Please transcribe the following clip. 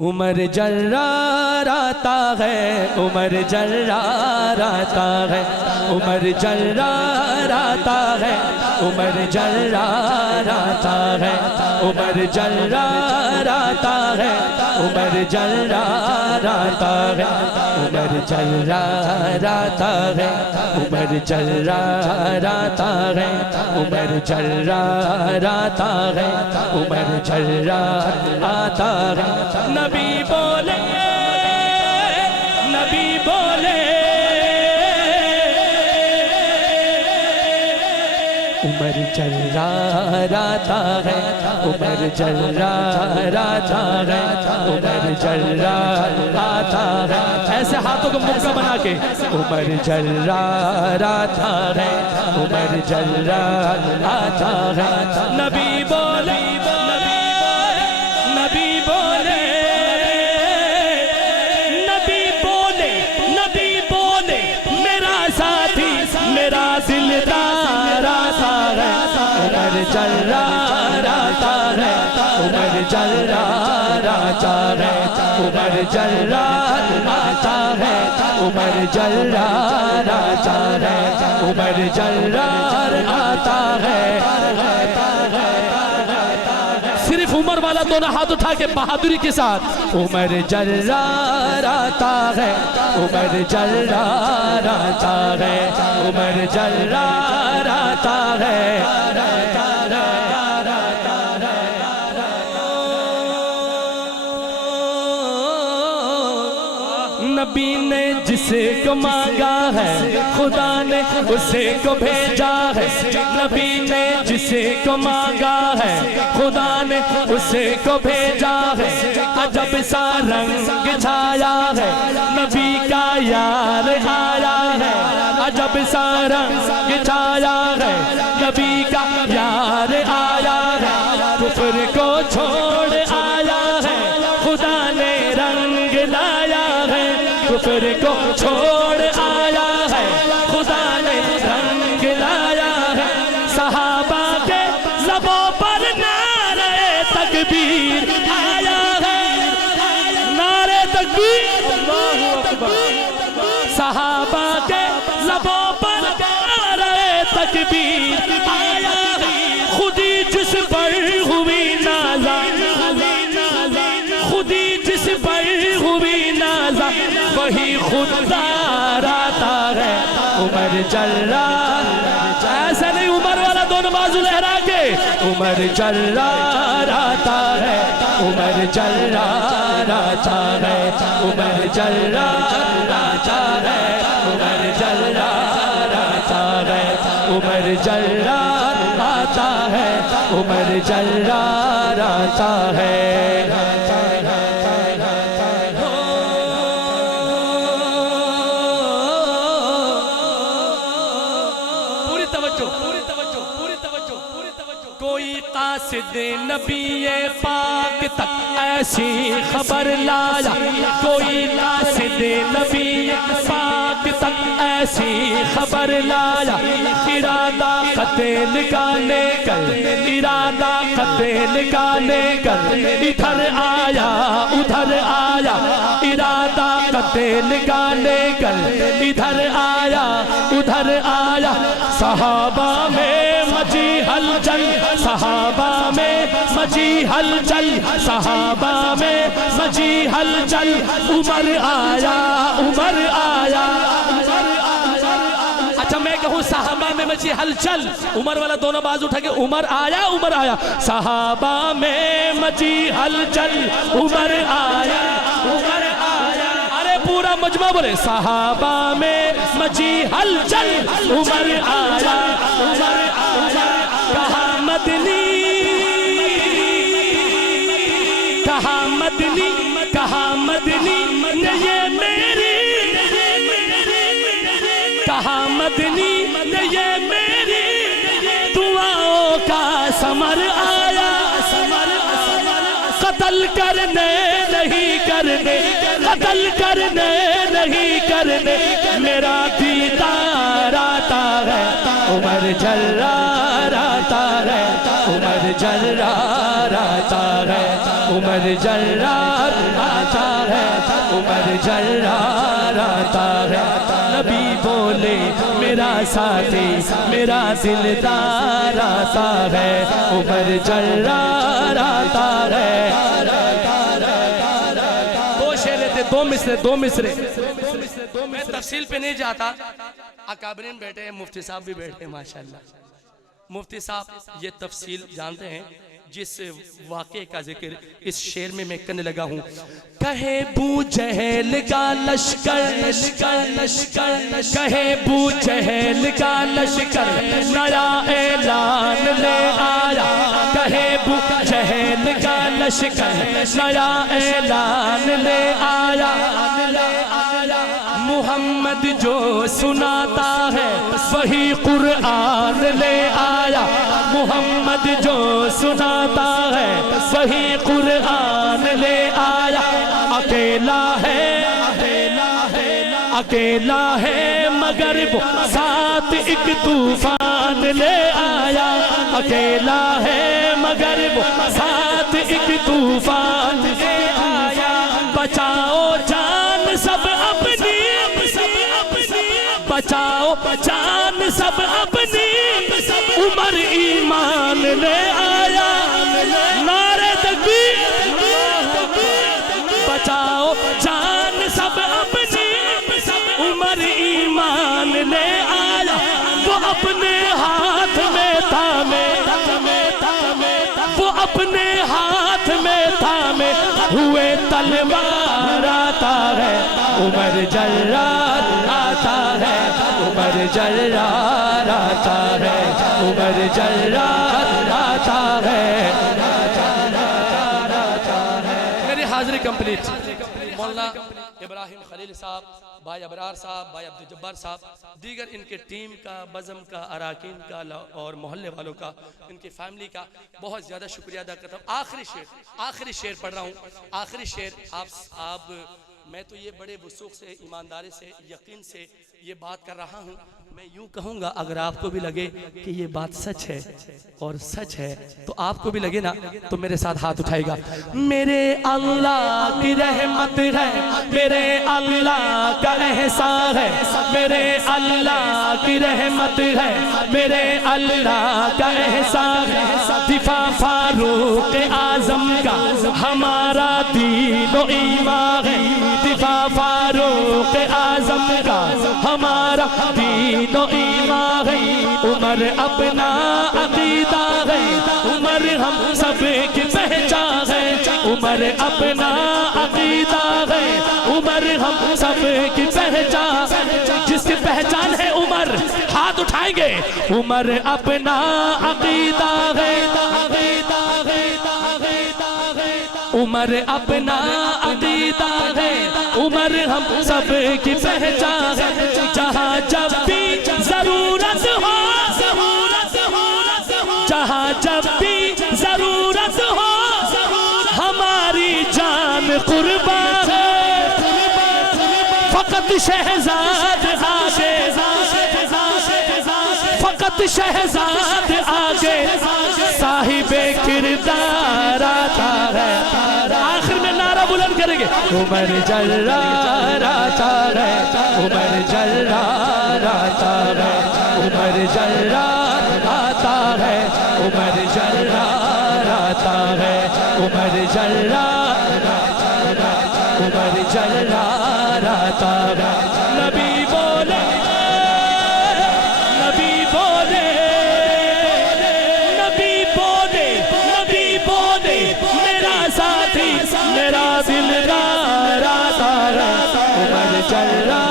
عمر جرار آتا ہے، عمر جرار آتا ہے، عمر جرار آتا ہے، عمر جرار آتا ہے، عمر جرار آتا ہے، عمر جرار آتا ہے، عمر جرار آتا ہے، عمر جرار آتا ہے، عمر جرار آتا ہے، عمر جرار آتا ہے۔ نبی بولے، نبی بولے، عمر جرار آتا ہے، عمر جرار آتا ہے، عمر جرار آتا ہے۔ ایسے ہاتھوں کو مکہ بنا کے عمر جرار آتا ہے، عمر جرار آتا ہے۔ نبی بولے، نبی بولے، دلدار آتا ہے، عمر جرار آتا ہے، عمر جرار آتا ہے، عمر جرار آتا ہے، عمر جرار آتا ہے، عمر جرار آتا ہے۔ صرف عمر والا دونوں ہاتھ اٹھا کے بہادری کے ساتھ عمر جرار آتا ہے، عمر جرار آتا ہے، عمر جرار آتا ہے۔ نبی نے جسے کو مانگا ہے خدا نے اسے کو بھیجا ہے، نبی نے جسے کو مانگا ہے خدا نے اسے کو بھیجا ہے۔ عجب سا رنگ چھایا ہے نبی کا یار آیا ہے، عجب سا رنگ چھایا ہے نبی کا یار آیا ہے۔ کفر کو چھوڑ آیا ہے خدا نے رنگ لایا ہے، کفر کو چھوڑ آیا ہے خدا نے رنگ لایا ہے۔ صحابہ کے لبوں پر نعرہ تکبیر آیا ہے، نعرہ تکبیر، اللہ اکبر۔ صحابہ کے لبوں پر نعرہ تکبیر آیا ہے، خودی جس پر ہوئی نازا، خودی جس پر ہوئی نازا وہی خوددار آتا ہے۔ عمر جرار، ایسا نہیں عمر والا دونوں بازو لہرا کے عمر جرار آتا ہے، عمر جرار آتا ہے، عمر جرار آتا ہے، عمر جرار آتا ہے، عمر جرار آتا ہے، عمر جرار آتا ہے۔ کوئی قاصد نبی پاک تک ایسی خبر لایا، کوئی قاصد نبی پاک تک ایسی خبر لایا، ارادہ قتل گانے کر، ارادہ قتل گانے کر، ادھر آیا ادھر آیا، ارادہ قتل گانے کر، ادھر آیا ادھر آیا۔ صحابہ میں مچی ہلچل، صحابہ میں مچی ہلچل، صحابہ میں مچی ہلچل، عمر آیا عمر آیا۔ اچھا میں کہوں صحابہ میں مچی ہلچل، عمر والا دونوں باز اٹھا کے عمر آیا عمر آیا۔ صحابہ میں مچی ہلچل، عمر آیا عمر آیا۔ ارے پورا مجمع بولے صحابہ میں مچی ہلچل، عمر آیا عمر آیا۔ کہا مدنی، کہا مدنی، کہا مدنی نے یہ میری، کہا مدنی نے یہ میری دعاؤں کا ثمر آیا۔ قتل کرنے نہیں کرنے، قتل کرنے نہیں کرنے، میرا دیدار آتا ہے، عمر جرار آتا ہے، عمر جرار آتا ہے۔ عمر جرار آتا ہے، عمر جرار آتا ہے، نبی بولے میرا ساتھی میرا دلدار آتا ہے، عمر جرار آتا ہے۔ دو شعر تھے، دو مصرے، میں تفصیل پہ نہیں جاتا، اکابرین بیٹھے ہیں، مفتی صاحب بھی بیٹھے ہیں ماشاءاللہ۔ مفتی صاحب یہ تفصیل جانتے ہیں، جس واقعے کا ذکر اس شعر میں کرنے لگا ہوں۔ کہے بو جہل کا لشکر، کہے بو جہل کا لشکر نیا اعلان لے آیا، کہے بو جہل کا لشکر نیا اعلان لے آیا، محمد جو سناتا ہے وہی قرآن لے آیا، محمد جو سناتا ہے وہی قرآن لے آیا، اکیلا ہے مگر وہ ساتھ ایک طوفان لے آیا، اکیلا ہے مگر وہ ساتھ ایک طوفان لے آیا، بچاؤ جان سب اپنی، بچاؤ جان سب اپنی، عمر ایمان لے آیا، نعرہ تکبیر، بچاؤ جان سب اپنی، عمر ایمان لے آیا، وہ اپنے ہاتھ میں تھامے، وہ اپنے ہاتھ میں تھامے ہوئے تلوار آتا ہے، عمر جرار آتا ہے، عمر جرار آتا ہے، عمر جرار آتا ہے۔ میری حاضری کمپلیٹ۔ مولانا ابراہیم خلیل صاحب، بھائی ابرار صاحب، بھائی عبدالجبار صاحب، دیگر ان کے ٹیم کا، بزم کا، اراکین کا اور محلے والوں کا، ان کی فیملی کا بہت زیادہ شکریہ ادا کرتا ہوں۔ آخری شعر پڑھ رہا ہوں، آخری شعر آپ میں تو یہ بڑے وثوق سے، ایمانداری سے، یقین سے یہ بات کر رہا ہوں، میں یوں کہوں گا اگر آپ کو بھی لگے کہ یہ بات سچ ہے اور سچ ہے تو آپ کو بھی لگے نا تو میرے ساتھ ہاتھ اٹھائے گا۔ میرے اللہ کی رحمت ہے، میرے اللہ کا احسان ہے، میرے اللہ کی رحمت ہے، میرے اللہ کا احسان ہے، دفاع فاروق اعظم کا ہمارا دین و ایمان ہے، دفاع فاروق اعظم کا ہمارا دین و ایمان ہے، عمر اپنا عقیدہ ہے، عمر ہم سب کی پہچان ہے، عمر اپنا عقیدہ ہے، عمر ہم سب کی پہچان ہے، جس کی پہچان ہے عمر ہاتھ اٹھائیں گے، عمر اپنا عقیدہ ہے، عمر اپنا عقیدہ ہے، عمر ہم سب کی پہچان ہے، جہاں جب بھی ضرورت ہو، جہاں جب بھی ضرورت ہو، ہماری جان قربان ہے، فقط شہزاد آگے، فقط شہزاد آگے، صاحب کردار آتا ہے۔ آخر میں نعرہ بلند کریں گے، عمر جرار آتا ہے، عمر جرار آتا ہے، عمر جرار آتا ہے، عمر جرار آتا ہے، عمر جرار آتا ہے، عمر جرار آتا ہے، نبی بولے، نبی بولے، نبی بولے، نبی بولے، میرا ساتھی میرا دلدار آتا ہے، عمر جرار